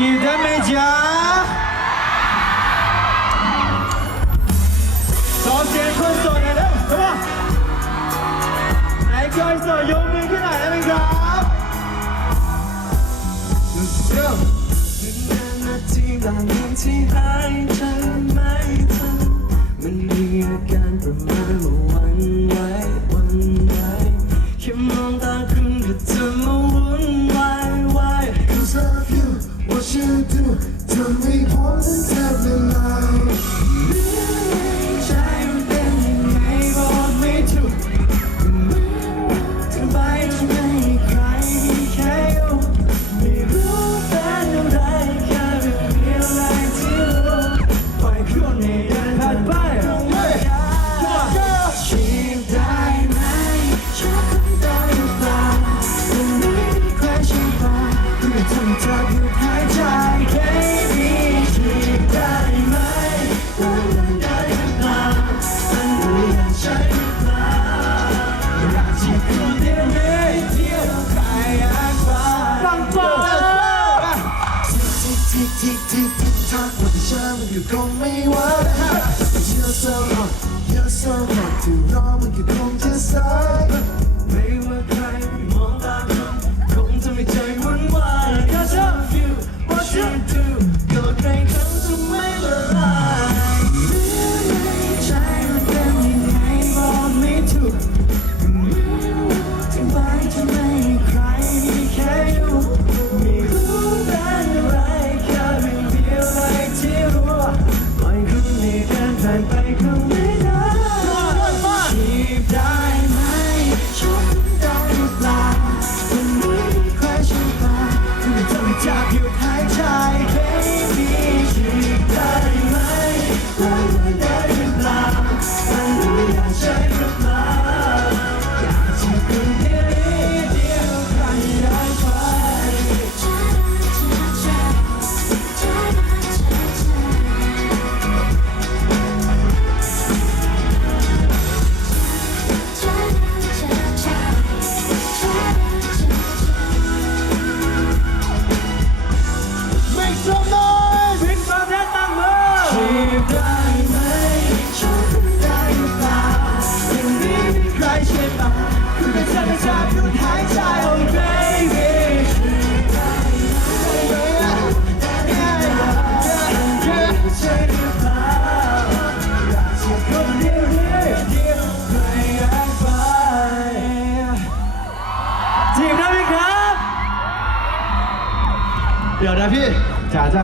จีบได้ไหมจ๊ะขอเสียงคนโสดหน่อยเร็วเข้ามาไหนคนโสดยกมือขึ้นหน่อยได้ไหมครับเร็วนาทีบางนาทีหายใ what you do to me all the time ใจมันเป็นยังไงบอกไม่ถูกทำไมถึงไม่มีใครแค่อยู่ไม่รู้เป็นอะไรแค่เรื่องเดียวแรกที่รู้ปล่อยคืนให้เดินผ่านไปคงไม่ยากชีพได้ไหมชอบคนได้หรือเปล่าวันนี้ใครใช่ป่ะเพื่อทำเธอ tick tick tick tick tock วันที่ฉันมันก็คงไม่ไหว You're so hot You're so hot ที่รอ ใครใช่ป่ะคุณเป็นฉันไม่ชอบหยุดหายใจ Oh baby จีบได้ไหมใช่หรือเปล่าอยากจะคนเดียวเดียวเดียวใครอยากไปจีบได้ไหมครับ เดี๋ยวนะพี่จ๋าจ้า